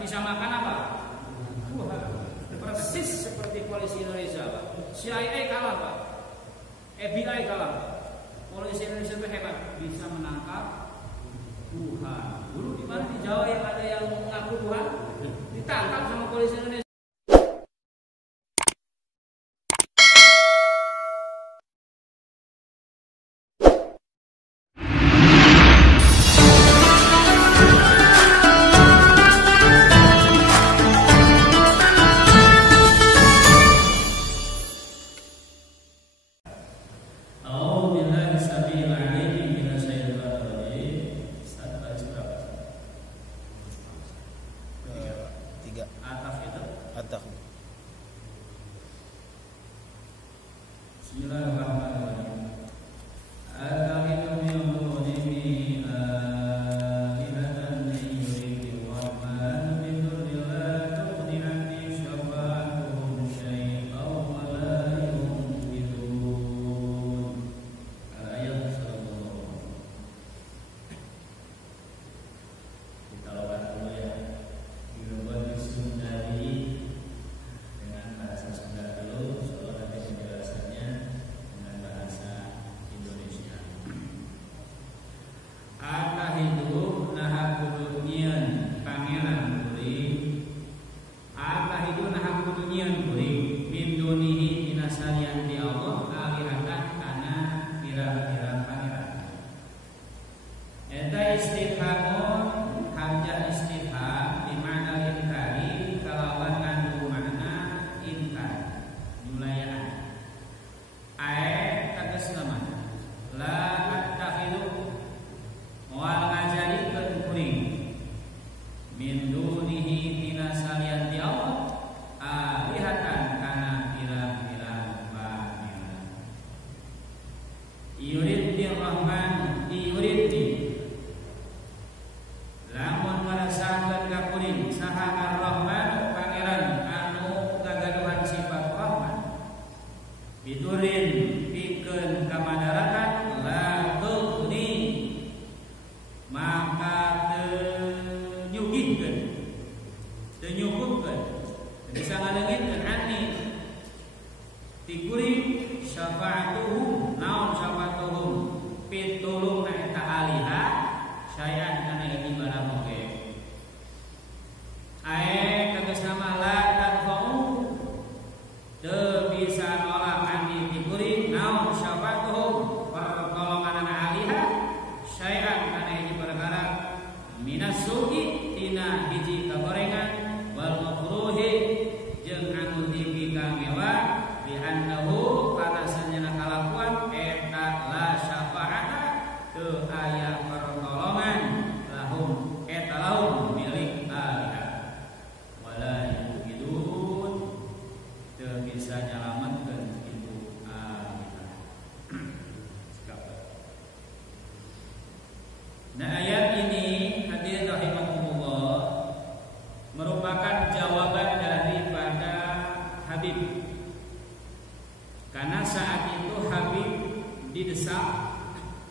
disamakan apa? Tuhan. Persis seperti polisi Indonesia, Pak. CIA kalah, Pak. FBI kalah. Polisi Indonesia itu hebat, bisa menangkap Tuhan. Dulu di mana di Jawa yang ada yang mengaku Tuhan ditangkap sama polisi Indonesia.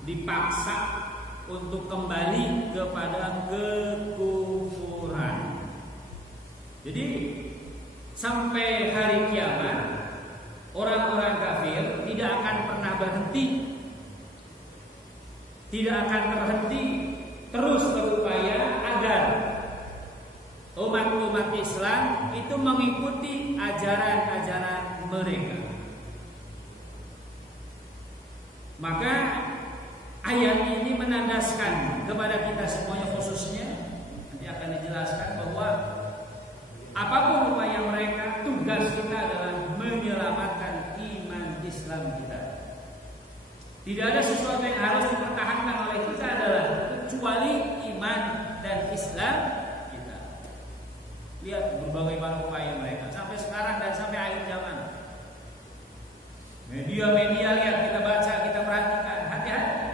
Dipaksa untuk kembali kepada kekufuran. Jadi sampai hari kiamat orang-orang kafir tidak akan pernah berhenti, tidak akan terhenti, terus berupaya agar umat-umat Islam itu mengikuti ajaran-ajaran mereka. Maka ayat ini menandaskan kepada kita semuanya, khususnya nanti akan dijelaskan bahwa apapun upaya mereka, tugas kita adalah menyelamatkan iman Islam kita. Tidak ada sesuatu yang harus dipertahankan oleh kita adalah kecuali iman dan Islam kita. Lihat berbagai upaya mereka sampai sekarang dan sampai akhir zaman. Media-media lihat, kita baca, kita perhatikan, hati-hati.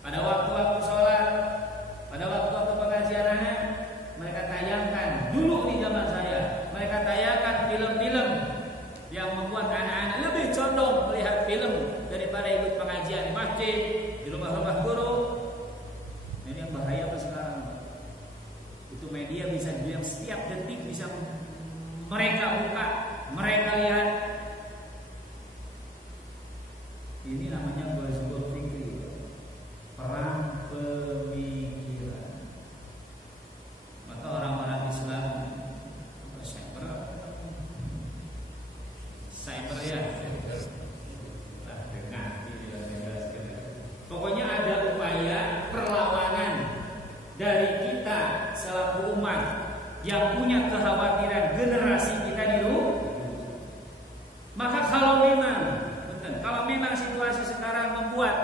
Pada waktu-waktu sholat, pada waktu-waktu pengajian anak, mereka tayangkan. Dulu di zaman saya, mereka tayangkan film-film yang membuat anak-anak lebih condong melihat film daripada ikut pengajian di masjid, di rumah-rumah guru. Ini yang bahaya apa sekarang? Itu media bisa diam setiap detik bisa mereka buka, mereka lihat. Ini namanya ghazwah fikri, perang pemikiran. Maka orang-orang Islam cyber ya. Pokoknya ada upaya perlawanan dari kita selaku umat yang punya kekhawatiran generasi kita niru. Maka kalau memang situasi sekarang membuat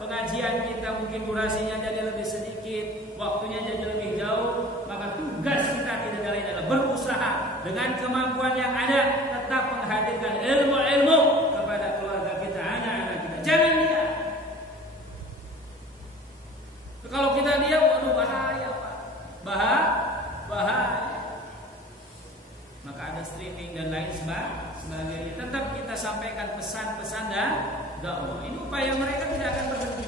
pengajian kita mungkin durasinya jadi lebih sedikit, waktunya jadi lebih jauh, maka tugas kita tidak lain adalah berusaha dengan kemampuan yang ada tetap menghadirkan ilmu-ilmu kepada keluarga kita, anak-anak kita. Jangan dia. Kalau kita diam, waduh bahaya Pak, bahaya. Maka ada streaming dan lain sebagainya. Tetap kita sampaikan pesan-pesan dan dakwah. Ini upaya mereka tidak akan berhenti.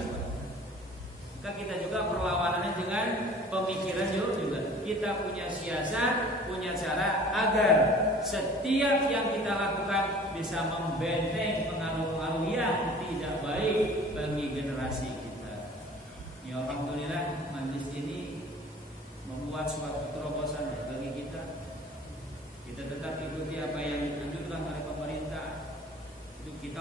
Maka kita juga perlawanannya dengan pemikiran juga. Kita punya siasat, punya cara agar setiap yang kita lakukan bisa membenteng pengaruh-pengaruh yang tidak baik bagi generasi kita. Ya alhamdulillah majlis ini membuat suatu terobosan bagi kita. Kita tetap ikuti apa yang dianjurkan oleh pemerintah. Itu kita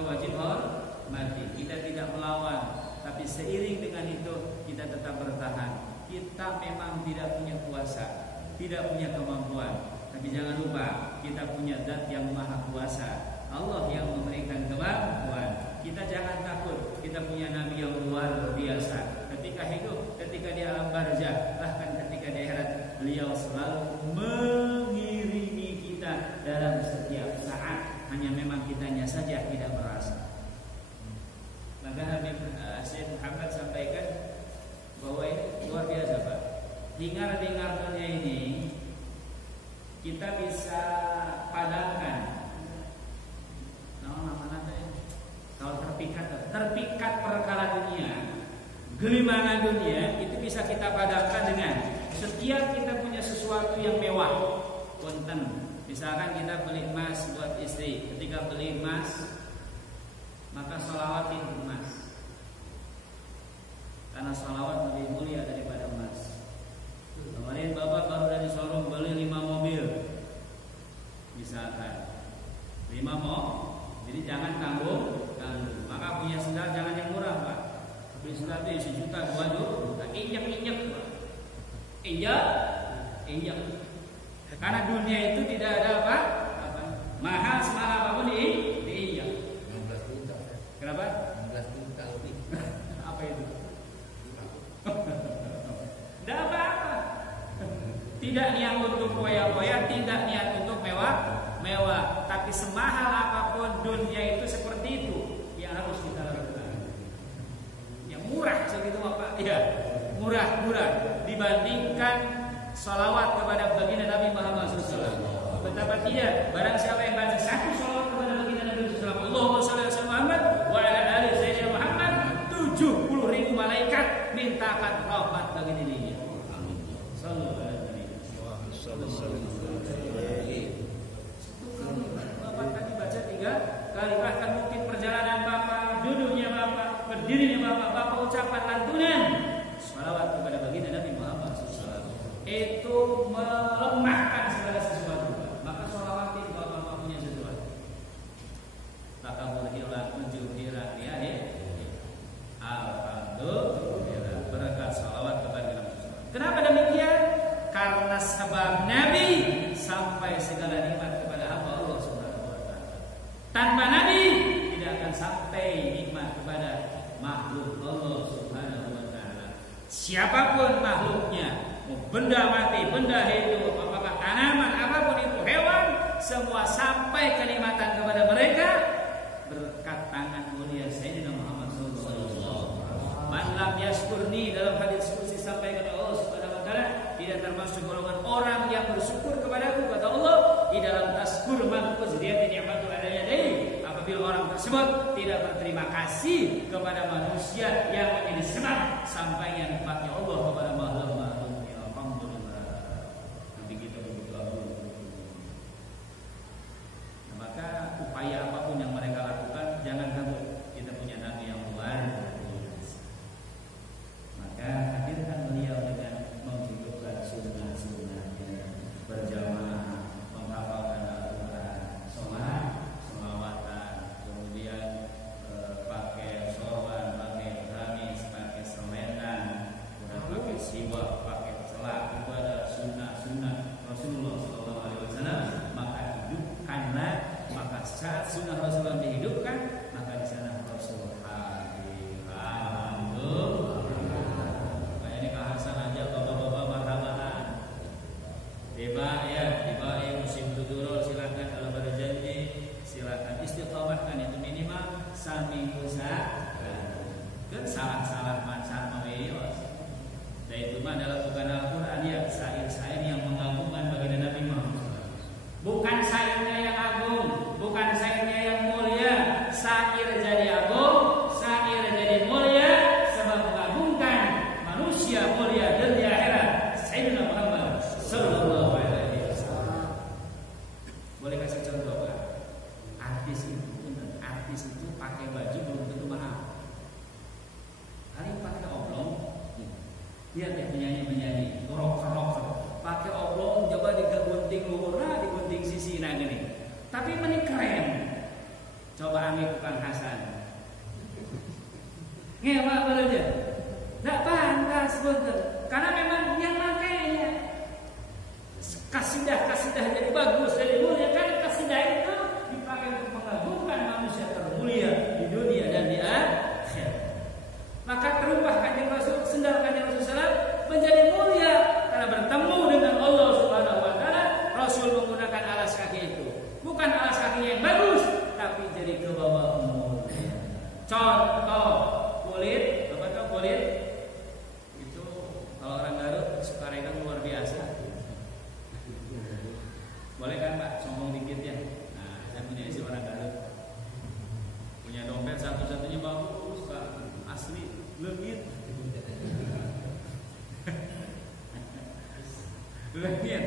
wajib hormati. Kita tidak melawan, tapi seiring dengan itu kita tetap bertahan. Kita memang tidak punya kuasa, tidak punya kemampuan, tapi jangan lupa kita punya Zat yang Maha Kuasa. Allah yang memberikan kemampuan. Kita jangan takut. Kita punya Nabi yang luar biasa. Ketika hidup, ketika di alam barzah, bahkan ketika di akhirat, beliau selalu mengiringi kita dalam setiap saat. Hanya memang kitanya saja tidak merasa. Maka Habib Syekh Muhammad sampaikan bahwa ini luar biasa Pak. Hingar-bingar dunia ini kita bisa padamkan. Kalau terpikat perkara dunia, gelimangan dunia itu bisa kita padamkan dengan setiap kita punya sesuatu yang mewah. Konten, misalkan kita beli emas buat istri. Ketika beli emas, maka sholawatin emas, karena sholawat lebih mulia daripada emas. Kemarin bapak baru dari showroom beli 5 mobil, misalkan 5 jadi jangan tanggung. Maka punya sendal jangan yang murah Pak. Beli sendal itu 1 juta, 2 juta, injak Pak. Injak. Karena dunia itu tidak ada apa? Mahal semahal apapun diinjak. 16 juta. Kenapa? 16 juta lebih. Apa itu? Tidak apa-apa. Tidak niat untuk foya-foya, tidak niat untuk mewah, tapi semahal apapun dunia itu seperti itu yang harus kita lakukan. Yang murah segitu Pak. Ya, murah dibandingkan salawat kepada baginda Nabi Muhammad SAW. Betapa tidak, barang siapa yang baca 1 salawat kepada baginda Nabi SAW, Allahumma shalli ala Muhammad wa ala ali sayyidina Muhammad, 70.000 malaikat mintakan rahmat bagi dirinya. Amin. Sallallahu alaihi wasallam. Bapak tadi baca 3 kali, bahkan mungkin perjalanan Bapak, duduknya Bapak, berdirinya Bapak ucapan lantunan salawat kepada baginda Nabi Muhammad SAW itu melemahkan segala sesuatu. Maka sholawatin kalau Bapak punya sesuatu, maka berhilang 7 dirham ya. Alhamdulillah berkat salawat kepada Nabi SAW. Kenapa demikian? Karena sebab Nabi sampai segala nikmat kepada hamba Allah Subhanahu wa taala. Tanpa Nabi tidak akan sampai nikmat kepada makhluk Allah Subhanahu wa taala. Siapapun makhluknya, benda mati, benda hidup, apakah tanaman, apapun itu, hewan, semua sampai kenikmatan kepada mereka berkat tangan mulia Sayyidina Muhammad sallallahu alaihi wasallam. Man lam yashkurni, dalam hadis qudsi sampaikan Allah Subhanahu wa taala, tidak termasuk golongan orang yang bersyukur kepadaku, kata Allah, di dalam taskur man qazriyati ni'matul alayhi. Apabila orang tersebut tidak berterima kasih kepada manusia yang menjadi sebab sampainya nikmatnya Allah kepada makhluk-makhluk. Alhamdulillah. itu mah adalah bukan Al-Quran ya, syair-syair yang mengagumkan baginda Nabi Muhammad. Bukan syairnya yang agung, bukan syairnya yang mulia. Syair jadi agung, syair jadi mulia sebab mengagumkan manusia mulia dan di akhirat Sayyidina Muhammad sallallahu alaihi wasallam. Boleh kasih contoh Pak? Artis itu pakai baju belum tentu mahal. Kali pakai oblong, lihat ya penyanyi rocker pakai oblong, coba digunting luhurna, digunting sisi nah gini. Tapi meni keren. Coba ambil Kang Hasan. Ngewa bener. Enggak pantas betul. Karena memang yang makainya kasidah jadi bagus, jadi mulia. Kan kasidah itu dipakai untuk mengagumkan manusia termulia di dunia dan di akhirat. Maka terubah Kanjeng Rasul, sendal Kanjeng Rasul sallallahu menjadi mulia karena bertemu dengan Allah Subhanahu wa taala. Rasul menggunakan alas kaki itu. Bukan alas kaki yang bagus, tapi jadi ke bawah mulia. Contoh kulit, apa tuh kulit? Itu kalau orang Garut suka regang luar biasa. Boleh kan Pak, sombong dikit ya. Nah, saya punya isi orang Garut. Punya dompet satu-satunya bagus Pak, asli, legit. Legit.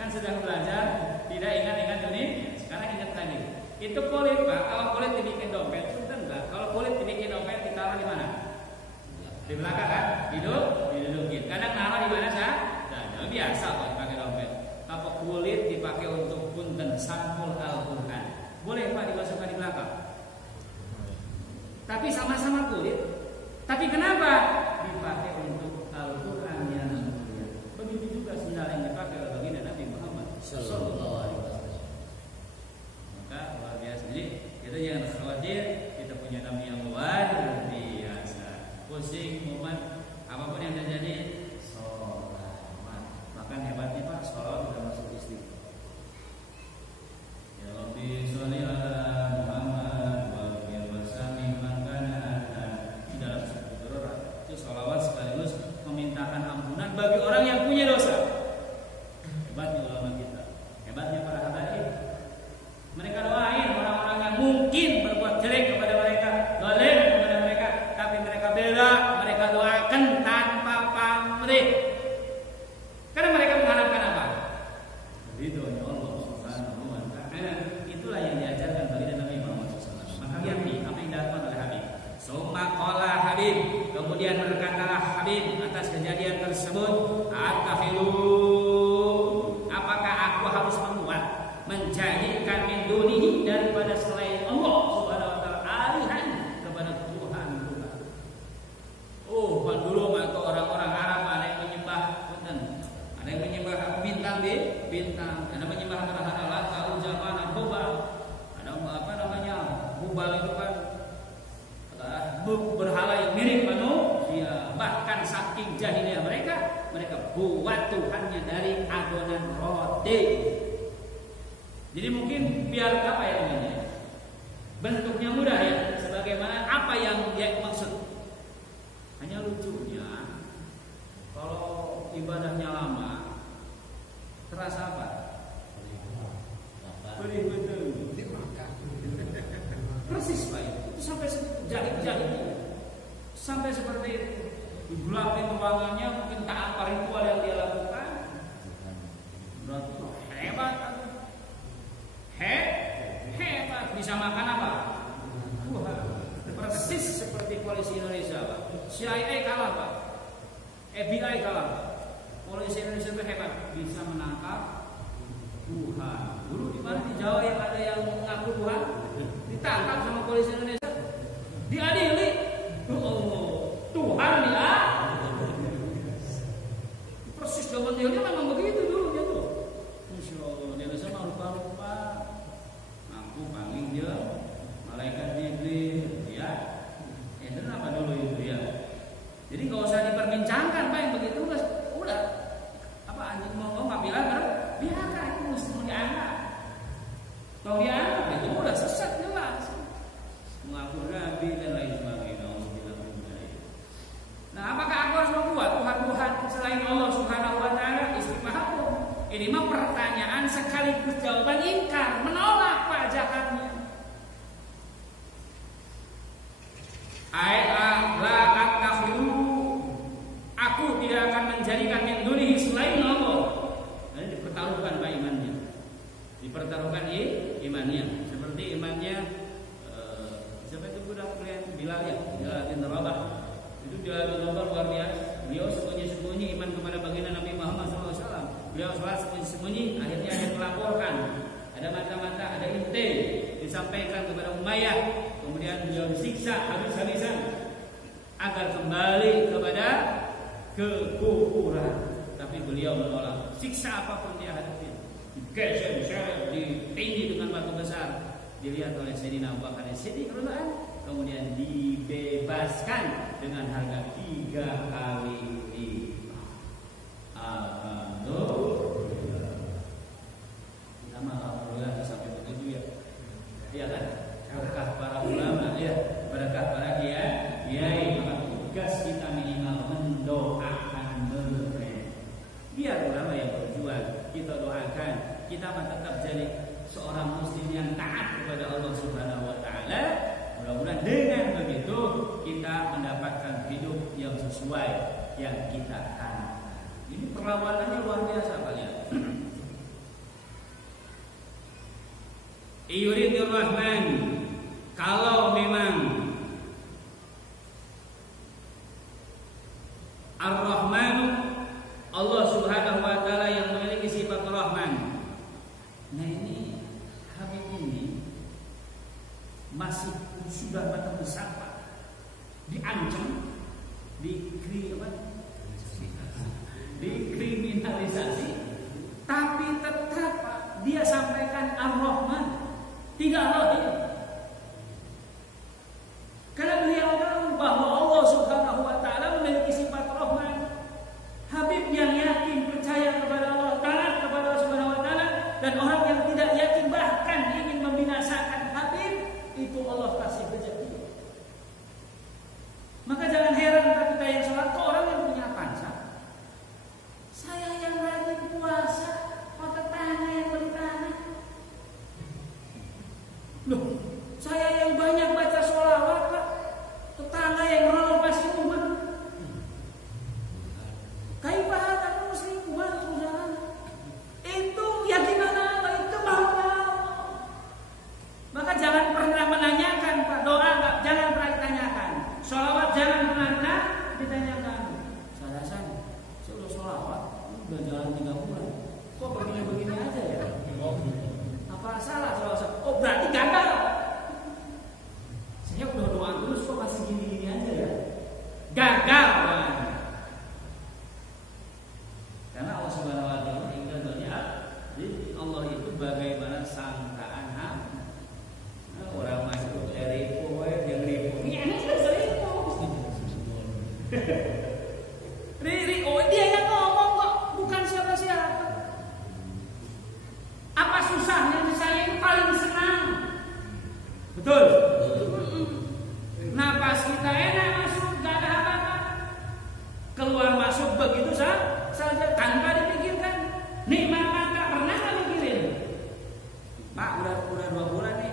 Kan sudah belajar, tidak ingat-ingat dunia. Sekarang ingat lagi. Itu kulit Pak, kalau kulit dibikin dompet, sudah enggak. Kalau kulit dibikin dompet ditaruh di mana? Di belakang kan? Didudukin. Kadang naruh di mana sah? Nah, biasa Pak pakai dompet. Apa kulit dipakai untuk punten sampul Al-Quran? Boleh Pak dimasukkan di belakang. Tapi sama-sama kulit. Tapi kenapa dipakai untuk Al-Quran yang mulia? Begitu juga sendal yang dipakai oleh baginda Nabi Muhammad sallallahu alaihi wasallam. Maka luar biasa. Jadi kita jangan khawatir, kita punya Nabi yang luar biasa. Pusing, mumet, apapun yang terjadi, sholat. Bahkan hebatnya Pak, sholat sudah masuk istighfar. Ya Rabbi sholli ala Muhammad wa alihi wasallam man kana di dalam surah itu sholawat sekaligus memintakan ampunan bagi orang yang punya dosa. Hebatnya ulama kita, hebatnya para habaib. Mereka doain orang-orang yang mungkin berbuat jelek kepada mereka, zalim kepada mereka, tapi mereka bela, mereka doakan tanpa pamrih. Karena mereka mengharapkan apa? Ridhonya Allah Subhanahu wa taala. Itulah yang diajarkan bagi Nabi Muhammad SAW. Maka lihat nih apa yang dilakukan oleh Habib. Summa qala Habib, kemudian berkatalah Habib atas kejadian tersebut, "Atahilu, apakah aku harus membuat menjadikan min dunihi daripada selain Allah Subhanahu wa taala alihan kepada Tuhan." Oh, kan dulu mah orang-orang Arab ada yang menyembah ada yang menyembah bintang di bintang, ada menyembah berhala Lata, Uzza, Manat, Hubal. Ada apa namanya? Hubal itu kan berhala yang mirip manusia. Bahkan saking jahilnya mereka buat Tuhannya dari adonan roti. Jadi mungkin biar apa ya namanya? Bentuknya mudah ya, sebagaimana apa yang dia maksud. Hanya lucunya kalau ibadahnya lama terasa apa? Perih betul. Persis Pak itu sampai jahit-jahit sampai seperti itu. Digelapin ruangannya, mungkin tak apa ritual yang dia lakukan. Berarti hebat kan? Hebat bisa makan apa? Persis seperti polisi Indonesia Pak. CIA kalah Pak. FBI kalah. Polisi Indonesia itu hebat, bisa menangkap Tuhan. Dulu di mana di Jawa yang ada yang mengaku Tuhan ditangkap sama polisi Indonesia, diadili. Oh, Tuhan dia. Persis zaman dia memang begitu dulu gitu. Masya Allah, dia bisa rupa-rupa. Aku panggil dia malaikat Jibril, ya. Itu apa dulu itu ya. Jadi nggak usah diperbincangkan Pak yang begitu, udah apa anjing mau nggak bilang kan? Biarkan itu mesti dianggap. Kalau dianggap itu udah sesat jelas. Mengaku Nabi dan lain sebagainya. Nah, apakah aku harus membuat Tuhan Aku tidak akan menjadikan min dunihi selain Allah. Nah, dipertaruhkan Pak imannya. Dipertaruhkan imannya. Seperti imannya siapa itu budak kalian? Bilal ya, Bilal bin Rabah. Itu Bilal bin Rabah luar biasa. Beliau sembunyi-sembunyi iman kepada baginda Nabi Muhammad SAW. Beliau sholat sembunyi-sembunyi. Akhirnya ada melaporkan, ada mata-mata, ada inti disampaikan kepada Umayyah. Kemudian beliau disiksa habis-habisan agar kembali kepada kekufuran. Tapi beliau menolak. Siksa apapun dia hadapi, digeser, diseret, ditindih dengan batu besar. Dilihat oleh Sayyidina Abu Bakar As-Siddiq, kemudian dibebaskan dengan harga 3 kali lipat. Alhamdulillah. Kita alhamdulillah sampai begitu ya. Iya kan? Berkah para ulama ya, berkah para kiai, maka tugas kita minimal mendoakan mereka. Biar ulama yang berjuang, kita doakan, kita tetap jadi seorang muslim yang taat kepada Allah Subhanahu wa taala. Mudah-mudahan dengan begitu kita mendapatkan hidup yang sesuai yang kita harapkan. Ini perlawanannya luar biasa kalian. Iyuridur Rahman, kalau memang Ar-Rahman, Allah Subhanahu wa taala yang memiliki sifat Rahman. Nah ini Habib ini masih sudah mata besar Pak, diancam, dikriminalisasi, tapi tetap Pak, dia sampaikan Ar-Rahman, tidak lahir. Karena beliau tahu bahwa Allah Subhanahu wa taala memiliki sifat Rahman. Habib yang yakin percaya kepada Allah, taat kepada Allah Subhanahu wa taala, dan orang yang tidak yakin bahkan ingin membinasakan Habib, itu Allah kasih rezeki. Maka jangan heran kita yang sholat ke orang yang punya pansa. Saya yang rajin puasa, kok tetangga yang beli tanah. Loh, saya yang banyak baca sholawat Pak, tetangga yang renovasi rumah. Kaifah hadzal muslim wa jalan. Itu yakinan Allah, itu bahwa. Maka jangan pernah menanyakan Pak, doa enggak, jangan pernah ditanyakan. Sholawat jangan pernah ditanyakan. Saya udah sholawat, udah jalan 3 bulan. Kok begini-begini aja ya? Apa salah sholawat? Oh berarti gagal. Saya udah doa terus kok masih gini-gini aja ya? Gagal Pak. Karena Allah Subhanahu wa taala Allah itu bagaimana sangkaan hamba. Orang masuk ribu, yang ribu. Ini enak seribu. Oh dia yang ngomong kok, bukan siapa-siapa. Apa susahnya saya ini paling senang. Betul. Napas kita enak masuk, gak ada apa-apa. Keluar masuk begitu saja tanpa dipikirkan. Nikmat mata pernah nggak mikirin? Pak udah 2 bulan nih,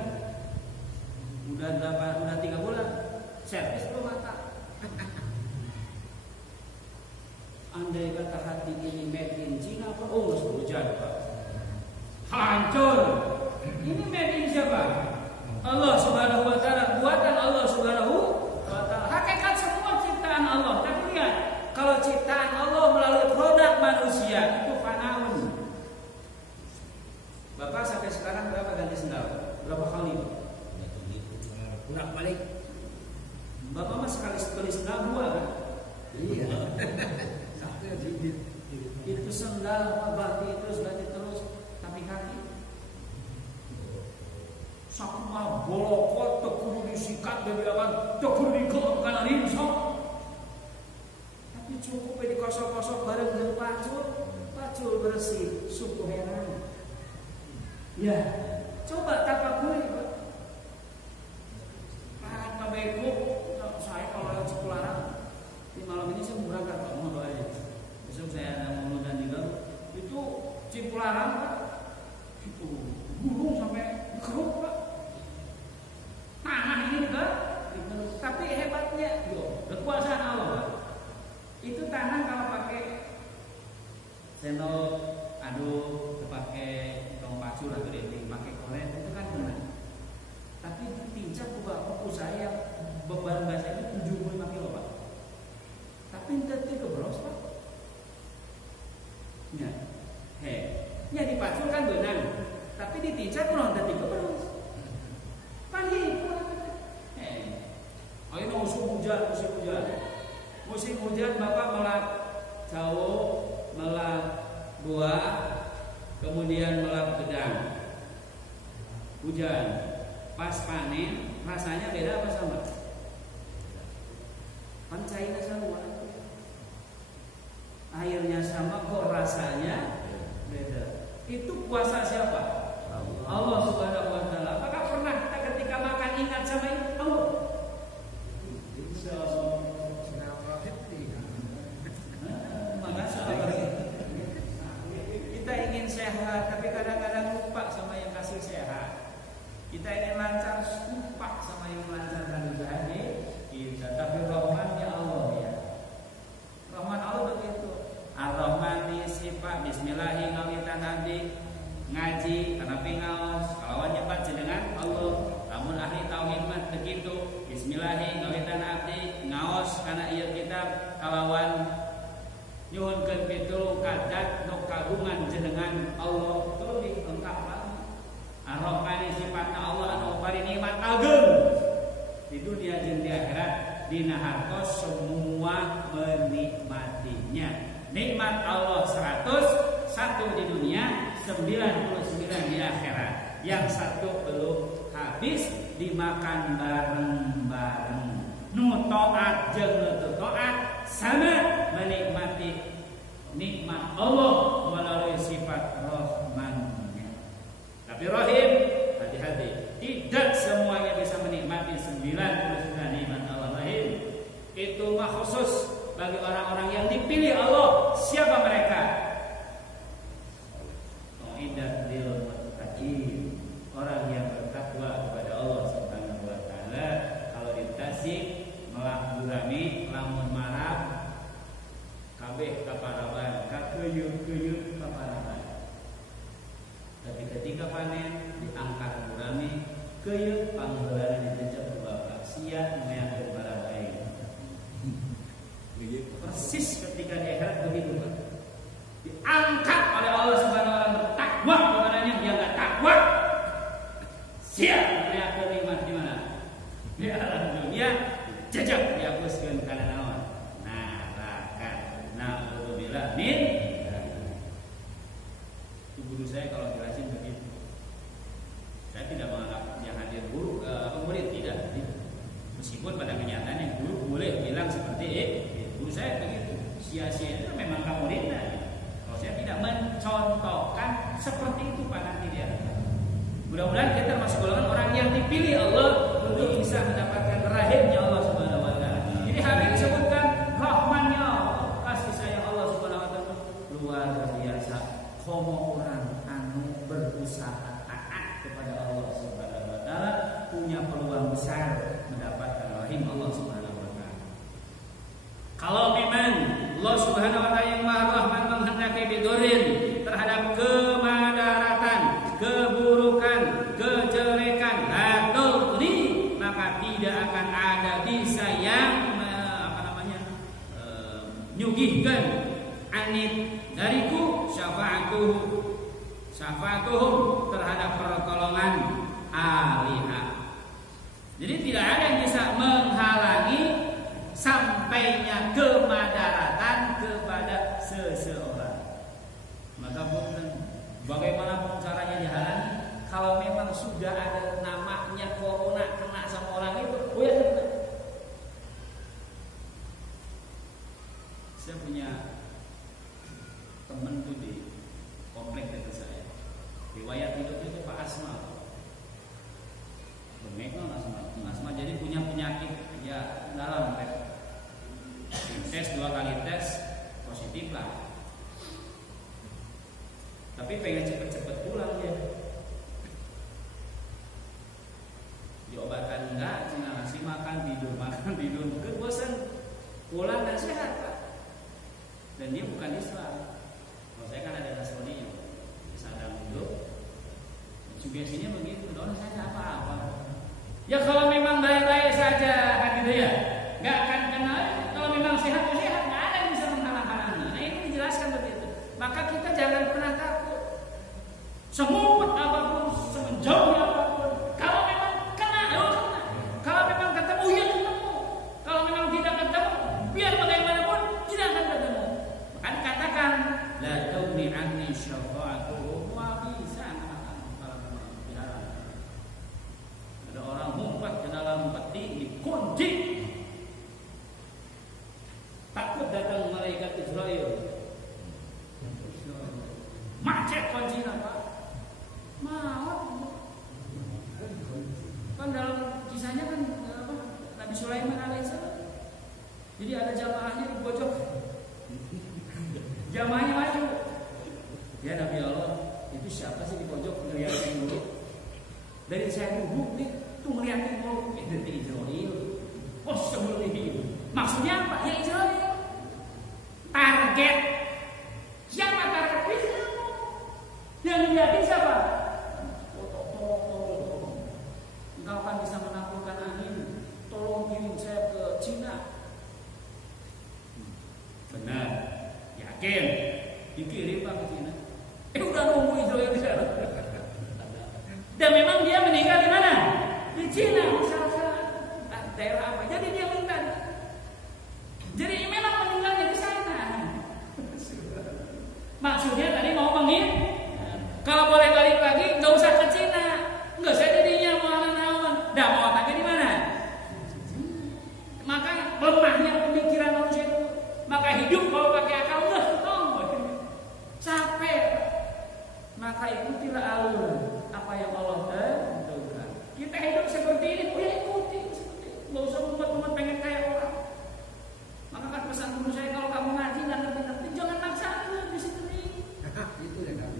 udah 3 bulan, servis belum mata. Andai kata hati ini made in China, Pak, oh nggak hujan Pak, hancur. Ini made in siapa? Allah Subhanahu wa taala, buatan Allah Subhanahu wa taala. Hakikat semua ciptaan Allah. Tapi lihat, kalau ciptaan Allah melalui produk manusia itu fanaun. Bapak sampai sekarang berapa ganti sendal? Berapa kali? Bolak-balik. Bapak mah sekali beli sendal 2 kan? Iya. Itu sendal ganti terus, tapi kaki sama bolokot tekuru disikat bebeakan, tekuru digelap karena rimsok. Tapi cukup dikosok-kosok bareng dengan pacul bersih, suku heran. Ya, coba tapakuri Pak. Pak Beko, saya kalau lewat Cipularang di malam ini saya mau berangkat Pak, mau doain. Besok saya ada mauludan di Garut. Itu Cipularang Pak, itu gunung sampai keruk Pak. Tanah ini tapi hebatnya, kekuasaan Allah Pak. Itu tanah kalau sendok aduh pakai tong pacu lah gede pakai korek itu kan benar. Tapi pincak buku saya beban bahasa itu 75 kilo Pak. Tapi nanti kebros Pak. Ya, ya dipacu kan benar. Tapi ditincak kurang nanti kebros. Pagi. Oh ini musim hujan Bapak melak jauh, melak buah, kemudian melak gedang. Hujan, pas panen rasanya beda apa sama? Kan cairnya sama, airnya sama kok rasanya beda. Itu kuasa siapa? Allah Subhanahu wa taala. Apakah pernah kita ketika makan ingat sama itu? Allah. Kita ingin sehat, tapi kadang-kadang lupa sama yang kasih sehat. Kita ingin lancar, lupa sama yang melancarkan usaha kita. Tapi rahmannya Allah ya. Rahman Allah begitu. Ar-Rahmani sifat Bismillahi ngawitan abdi ngaji karena pingaos kalawan nyebat jenengan Allah. Namun ahli tauhid mah begitu. Bismillahi ngawitan abdi ngaos karena ieu kitab kalawan nyuhunkeun pituluh kadat nu kagungan jenengan Allah. Itu lebih lengkap lagi. Ar-Rahmani sifatna Allah anu bari nikmat ageng di dunia jeung di akhirat dina hartos semua menikmatinya. Nikmat Allah 100, 1 di dunia, 99 di akhirat. Yang satu belum habis dimakan bareng-bareng. Nu taat jeung nu teu taat sama menikmati nikmat Allah melalui sifat Rahman-Nya. Tapi Rahim, hati-hati, tidak semuanya bisa menikmati 99 nikmat Allah Rahim. Itu mah khusus bagi orang-orang yang dipilih Allah. Siapa mereka? Mu'idat lil muttaqin, orang yang bertakwa kepada Allah Subhanahu wa taala. Kalau di Tasik melah gurami lamun marab kabeh kaparaban, kakeuyeuk-keuyeuk kaparaban. Tapi ketika panen diangkat gurami, keuyeuk pangheulana ditecep ku Bapak. Sia meakeun para bae. Persis ketika di akhirat begitu Pak. Diangkat oleh Allah Subhanahu wa taala bertakwa kepadanya, dia enggak takwa. Siap meakeun nikmat di mana? Di alam dunia jajak dihapuskeun kana naon? Neraka. Na'udzubillah min. Itu guru saya kalau jelasin begitu. Saya tidak menganggap yang hadir guru murid tidak. Meskipun pada kenyataannya guru boleh bilang seperti guru saya begitu. Sia-sia itu memang kamu muridnya. Kalau saya tidak mencontohkan seperti itu Pak nanti dia. Mudah-mudahan kita termasuk golongan orang yang dipilih Allah untuk bisa mendapatkan rahimnya Allah Subhanahu wa taala. Jadi Habib disebutkan rahmannya Allah, kasih sayang Allah Subhanahu wa taala luar biasa. Komo orang anu berusaha taat kepada Allah Subhanahu wa taala punya peluang besar mendapatkan rahim Allah Subhanahu wa taala. Kalau memang Allah Subhanahu wa taala yang Maha Rahman menghendaki bidurin terhadap kemadaratan, keburukan, kejelekan, latulni, maka tidak akan ada bisa yang nyugihkan anit dariku syafa'atuhum terhadap pertolongan alihah. Jadi tidak ada yang bisa menghalangi sampainya kemadaratan kepada seseorang. Maka bagaimanapun caranya dihalangi, kalau memang sudah ada namanya corona kena sama orang itu, ya kena. Saya punya teman tuh di komplek dekat saya. Riwayat hidup itu Pak Asma. Bermegong Asma jadi punya penyakit ya dalam tes 2 kali tes positif lah. Tapi pengen cepet-cepet pulang ya. Diobatan enggak, cina nasi makan tidur, bosan pulang dan sehat Pak. Dan dia bukan Islam. Kalau saya kan ada Nasrani, sadar dulu. Sugestinya begitu, dong saya apa-apa. Ya kalau memang baik-baik saja, kan gitu ya, nggak akan kenal. Kalau memang sehat, nggak ada yang bisa menghalang-halangi. Nah ini dijelaskan begitu. Maka kita jangan pernah takut. Semumpet apapun, semenjauh apapun. Kalau memang kena, kena. Kalau memang ketemu, ya ketemu. Kalau memang tidak ketemu, biar bagaimanapun tidak akan ketemu. Maka katakan, la tauni anni syafa'atuhum wa bisa. Ada orang ngumpet ke dalam peti, dikunci. Takut datang malaikat Israel. Macet kunci apa? Maut. Kan dalam kisahnya kan Nabi Sulaiman alaihissalam. Jadi ada jamaahnya di pojok. Jamaahnya maju. Ya Nabi Allah, itu siapa sih di pojok ngeliatin mulut? Dari saya duduk nih, tuh ngeliatin mulut. Itu Israel. Oh sebelum ini. Maksudnya apa? Ya Israel. Target. Siapa target Israel? Yang dilihatin siapa? Tolong. Engkau kan bisa menaklukkan angin. Tolong kirim saya ke Cina. Benar. Yakin? Dikirim Pak ke Cina. Udah nunggu Israel di sana. Dan memang dia meninggal di mana? Di Cina, salah daerah apa? Jadi dia meninggal. Jadi memang meninggalnya di sana. Maksudnya tadi mau kalau boleh balik lagi, nggak usah ke Cina, nggak usah jadinya mau naon. Dah mau lagi di mana? Maka lemahnya pemikiran manusia itu. Maka hidup kalau pakai akal nggak capek. Maka ikutilah alur apa yang Allah tentukan. Kita hidup seperti ini, ya ikuti seperti ini. Nggak usah umat-umat pengen kayak orang. Maka kan pesan guru saya, kalau kamu ngaji dan ngerti-ngerti, jangan maksa di situ nih. Itu yang kami.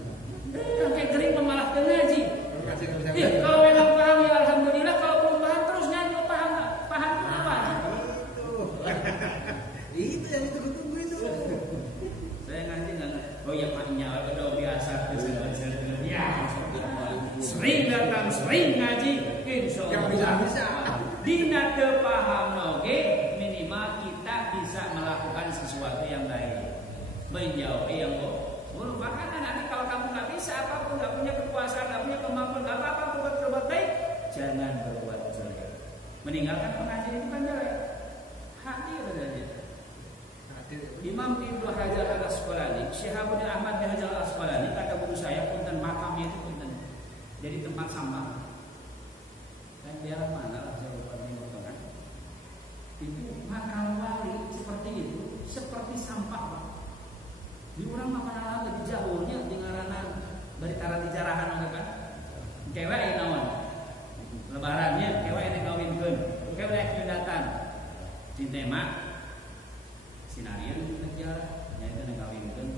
Yang kayak kering malah ke ngaji. Kalau memang paham ya alhamdulillah, kalau belum paham terus ngaji, paham nggak? Paham itu apa? Itu yang ditunggu-tunggu itu. Saya ngaji nggak? Oh ya maknya udah biasa. Ya, sering datang, sering ngaji, insya Allah bisa. Dina kepaham oke, minimal kita bisa melakukan sesuatu yang baik, menjauhi yang buruk. Makanya nanti kalau kamu nggak bisa apapun, nggak punya kekuasaan, nggak punya kemampuan, nggak apa-apa berbuat baik, jangan berbuat jelek. Meninggalkan pengajian itu kan jelek. Hadir saja. Imam Ibnu Hajar Al-Asqalani, Syihabuddin Ahmad bin Hajar Al-Asqalani, kata guru saya, punten makamnya itu punten jadi tempat sampah. Dan daerah mana lah saya lupa di Tengah. Itu makam wali seperti itu, seperti sampah Pak. Di orang makan lebih jauhnya di ngaranan dari tarat di jarahan kan. Kewek yang nawan. Lebarannya kewek yang kawinkeun. Kewek yang datang. Cintemak sinarian kerja nyata yang kawinkeun.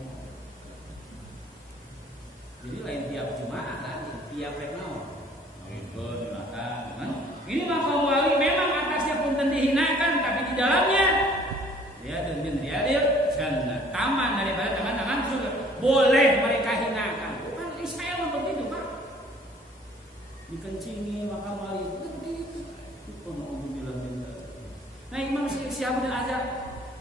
Jadi lain tiap Jumat kan, tiap naon. Kawinkeun datang kan. Ini makam wali memang atasnya pun dihinakan, tapi di dalamnya dia dan taman daripada tangan-tangan surga. Boleh mereka hinakan. Bukan Israel begitu Pak. Dikencingi makam wali itu begitu. Nah Imam Syihabuddin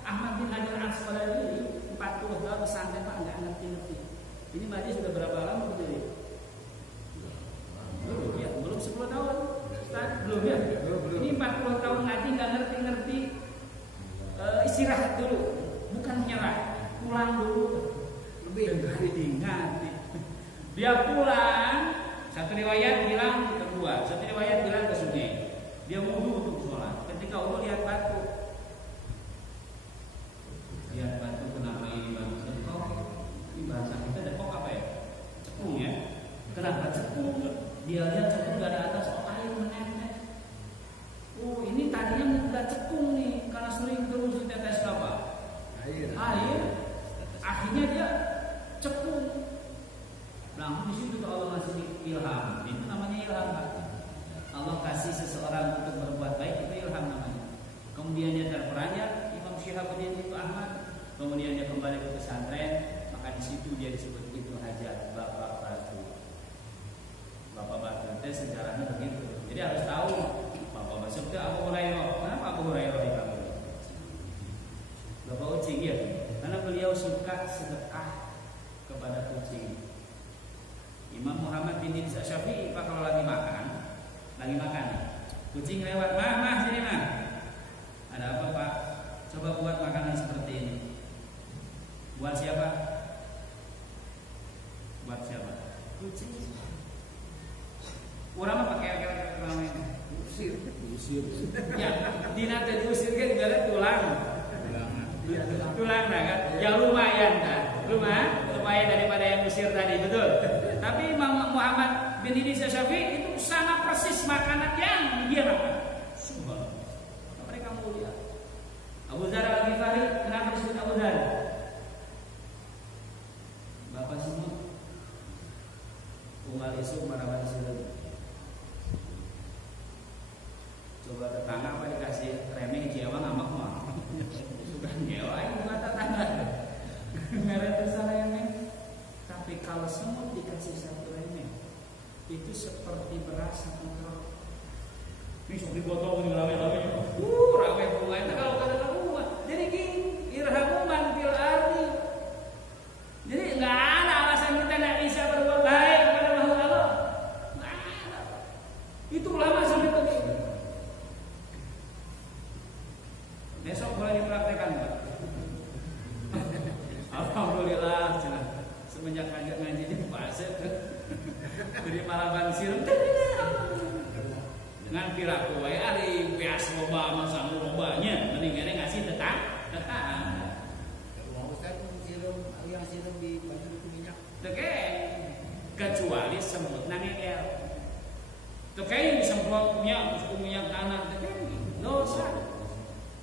Ahmad bin Hajar Al-Asqalani 40 tahun pesantren Pak nggak ngerti-ngerti. Ini Madi sudah berapa lama berdiri? Belum ya, belum 10 tahun. Belum ya? Ini 40 tahun ngaji nggak ngerti-ngerti. Istirahat dulu, bukan menyerah. Pulang dulu. Lebih dari diingati. Dia pulang, satu riwayat bilang ke gua, satu riwayat bilang ke sungai. Dia wudu untuk sholat. Ketika wudu lihat batu. Lihat batu, kenapa ini batu cekok? Ini bahasa kita dekok apa ya? Cekung ya. Kenapa cekung? Dia lihat cekung dari atas, oh air menetes. Oh ini tadinya nggak cekung nih, karena sering terus ditetes apa? Air. Akhirnya dia cekung. Langsung di situ Allah ngasih ilham. Itu namanya ilham Pak. Allah kasih seseorang untuk berbuat baik, itu ilham namanya. Kemudian dia terperanjat, Imam Syihabuddin itu Ahmad. Kemudian dia kembali ke pesantren, maka di situ itu dia disebut Ibnu Hajar, Bapak Batu. Bapak Batu itu sejarahnya begitu. Jadi harus tahu Bapak Batu itu Abu Hurairah. Kenapa Abu Hurairah dipanggil Bapak Kucing ya? Karena beliau suka sedekah kepada kucing. Imam Muhammad bin Isa Syafi'i Pak kalau lagi makan, kucing lewat, mah sini mah. Ada apa Pak? Coba buat makanan seperti ini. Buat siapa? Buat siapa? Kucing. Orang mah pakai usir. Ya, dina teh diusir kan ibarat tulang. Tulang kan? Ya lumayan kan? Lumayan daripada yang usir tadi, betul. Tapi Imam Muhammad bin Isa Syafi'i itu sama persis makanan yang dia makan. Subhanallah. Mereka mulia. Abu Dzar Al-Ghifari, kenapa disebut Abu Dzar? Bapak semut umal isu marawan sileung. Coba tetangga apa dikasih remeh jiwa ngamak mah. Suka ngewa aing buat tetangga. Mereka salah remeh. Tapi kalau semut dikasih satu remeh, itu seperti berasa kontrol. Ini sok dipotong dengan rawe-rawe. Rawe bunga itu kalau kada bunga. Jadi gini, irhamuman fil ardi. Jadi enggak ada alasan kita tidak bisa berbuat baik kepada makhluk Allah. Enggak ada. Itu ulama sampai begitu. Besok boleh dipraktekkan, Pak. Alhamdulillah, semenjak ngaji di pasir dari malaban sirum dengan piraku wae ari bias loba masa lobanya mending ngasih tetang. Mau Ustaz sirum yang sirum di baju itu minyak. Teke kecuali semut nangel. Teke disemprot minyak tanah teke dosa.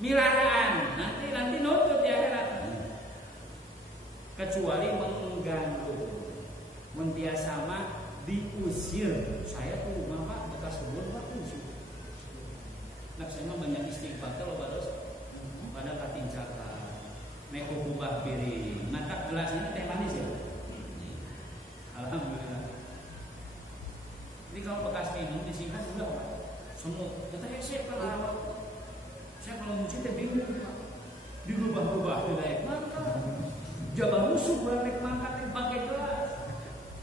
Milaraan nanti nutup di akhirat. Kecuali mengganggu, mentiasama, diusir. Saya tuh mama bekas kebun Pak usir. Nah saya mah banyak istighfar kalau bados pada kating cakra, meko kubah piring. Nah gelas ini teh manis ya. Alhamdulillah. Ini kalau bekas minum disingkat udah Pak. Semut. Kita hesek kalau saya kalau muncul teh bingung Pak. Dirubah-rubah tidak maka jabah musuh balik mangkat pakai gelas.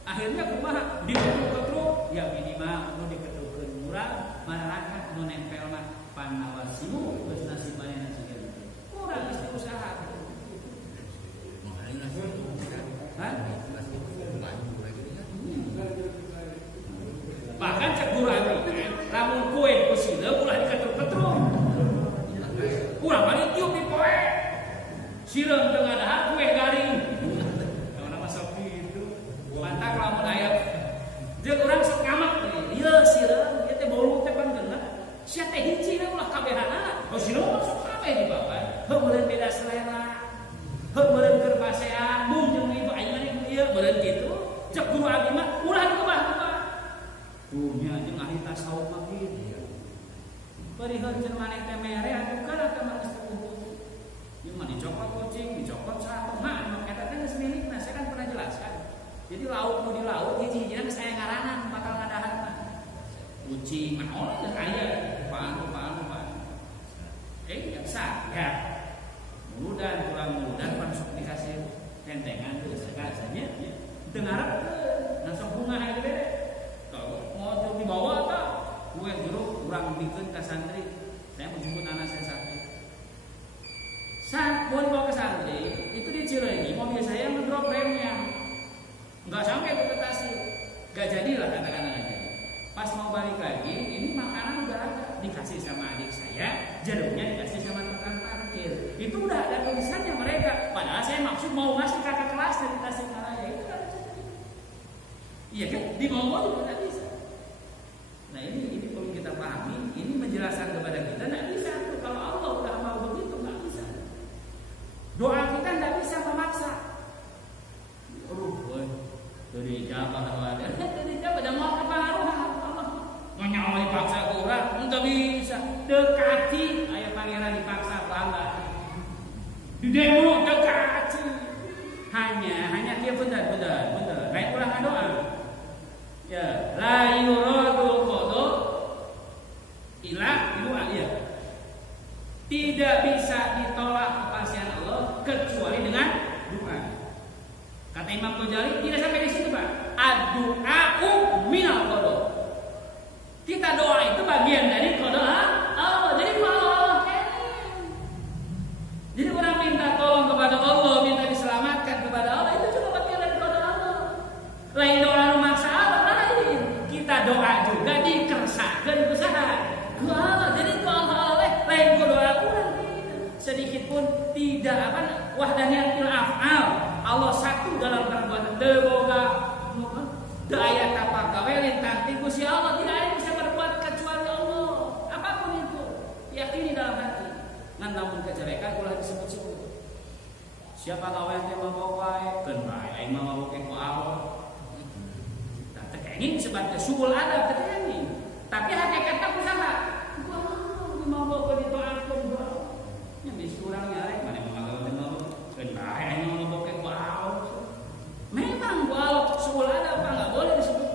Akhirnya kumaha diketuk-ketuk ya minimal nu diketukeun murah masyarakat nu nempel mah panawasimu geus nasibana nasigan. Kurang geus usaha. Bahkan cek guru abdi lamun kue ku sileung ulah diketuk-ketuk. Kurang kali tiup di poe. Sireung teu ngadahar kue garing. Kalau nama sapi itu mantak lamun aya jeung urang sok ngamak ieu sireung ieu teh bolu teh panteuna. Sia teh hiji we ulah kabehana. Oh sireung sok kabeh dibabar. Heuh meureun beda selera. Heuh meureun keur pasean bung jeung ibu ayeuna ieu meureun kitu. Cek guru abdi mah ulah dikeubah-keubah. Tuhnya jeung ahli tasawuf mah kitu. Bariheun cenah maneh teh mere atuh kana teh mah geus kumpul. Ieu mah dicopot kucing, dicopot sato. Nah, eta teh geus milikna, saya kan pernah jelaskan. Jadi lauk nu di laut hiji-hijian geus aya ngaranan bakal ngadahan mah. Kucing mah oh geus aya panu. Ya saya. Mudah-mudahan pansuk dikasih tentengan geus saja. Teu ngarep langsung bunga aya gede. Kalau mau dibawa apa? Gue jeruk kurang bikin ke santri. Saya mau jemput anak saya sakit. Saat mau dibawa ke santri, itu di Cileunyi mobil saya ngedrop remnya. Enggak sampai ke Tasik. Enggak jadilah katakanlah aja. Pas mau balik lagi, ini makanan udah ada. Dikasih sama adik saya, jeruknya dikasih sama tukang parkir. Itu udah ada tulisannya mereka. Padahal saya maksud mau ngasih kakak kelas dari Tasikmalaya. Itu kan iya kan? Di bawah juga tidak bisa. Nah ini perlu kita pahami. Ini menjelaskan kepada kita tidak bisa. Kalau Allah udah mau begitu nggak bisa. Doa kita tidak bisa memaksa. Dari Jawa ada. Dari Jawa ada mau kepengaruh Allah. Nyawa dipaksa ke orang nggak bisa. Dekati ayat pangeran dipaksa ke Allah. Di demo dekati. hanya dia benar. Lain ulangan doa. Ya, la yuradul qada ila doa ya. Tidak bisa ditolak kepastian Allah kecuali dengan doa. Kata Imam Ghazali tidak sampai di situ, Pak. Ad-du'a'u minal qada. Kita doa itu bagian dari qada Allah. Jadi Allah. Jadi orang minta tolong kepada Allah, minta diselamatkan kepada Allah, itu juga bagian dari qada Allah. Lain doa memaksa Allah lain. Kita doa juga dikersakan berusaha. Allah jadi Allah lain doa kurang sedikit pun tidak wahdaniyatul af'al. Allah satu dalam perbuatan boga daya tapagawe lintang Gusti Allah, tidak ada yang bisa berbuat kecuali Allah. Apapun itu yakini dalam hati. Ngan namun kejelekan ulah disebut-sebut. Siapa gawe teh mabok wae keun bae lain mabok ku Allah. Tah teh kenging sebagai subul adab teh kenging. Tapi hakikatnya usaha. Gua mabok di doakeun gua. Nya bisa urang nyarek mane mabok teh mabok keun bae lain mabok ku Allah. Memang gua subul adab enggak boleh disebut.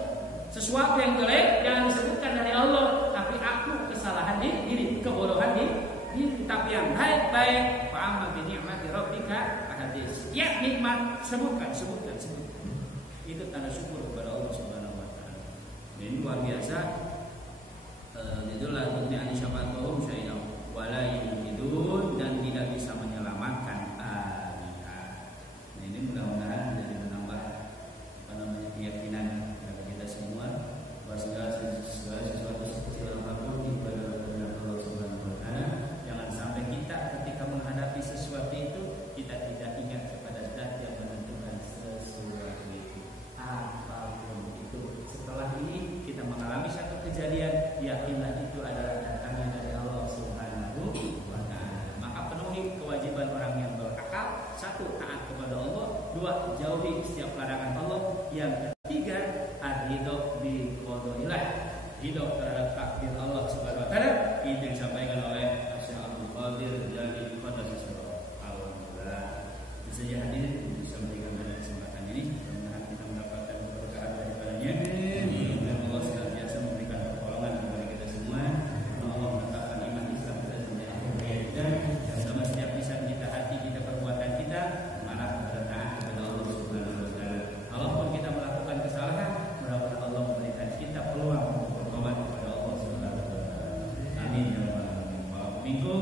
Sesuatu yang jelek jangan disebutkan dari Allah, tapi aku kesalahan di diri, kebodohan di diri. Tapi yang baik-baik, fa amma bi ni'mati rabbika hadis. Ya nikmat sebutkan. Itu tanda syukur kepada Allah Subhanahu wa taala. Ini luar biasa. Itulah dunia ansyafatuhum syai'an wala yumidun, dan tidak bisa menyelamatkan. Nah, ini mudah-mudahan jadi menambah keyakinan kita semua bahwa segala sesuatu sekecil apapun ibadah kepada Allah Subhanahu wa taala. Jangan sampai kita ketika menghadapi sesuatu itu kita tidak ingat kepada zat yang menentukan sesuatu itu. Apapun itu. Setelah ini kita mengalami satu kejadian, yakinlah itu adalah datangnya dari Allah Subhanahu wa taala. Maka penuhi kewajiban orang yang berakal. Satu, taat kepada Allah. Dua, jauhi setiap larangan Allah. Yang ketiga, ar-ridho bi qadaillah, ridho terhadap takdir Allah Subhanahu wa taala. Ini yang disampaikan oleh Syekh Abdul Qadir Jalil Qadasih. Alhamdulillah. Bisa saja hadirin bisa memberikan pada kesempatan ini. Mudah-mudahan kita mendapatkan keberkahan daripadanya. Dan Allah senantiasa memberikan pertolongan kepada kita semua. Allah menetapkan iman Islam kita menjadi kebaikan. Dan sama setiap lisan kita, hati kita, perbuatan kita mengarah kepada taat kepada Allah Subhanahu wa taala. Walaupun kita melakukan kesalahan, mudah-mudahan Allah memberikan kita peluang untuk bertobat kepada Allah Subhanahu wa taala. Amin ya rabbal alamin. Wa minkum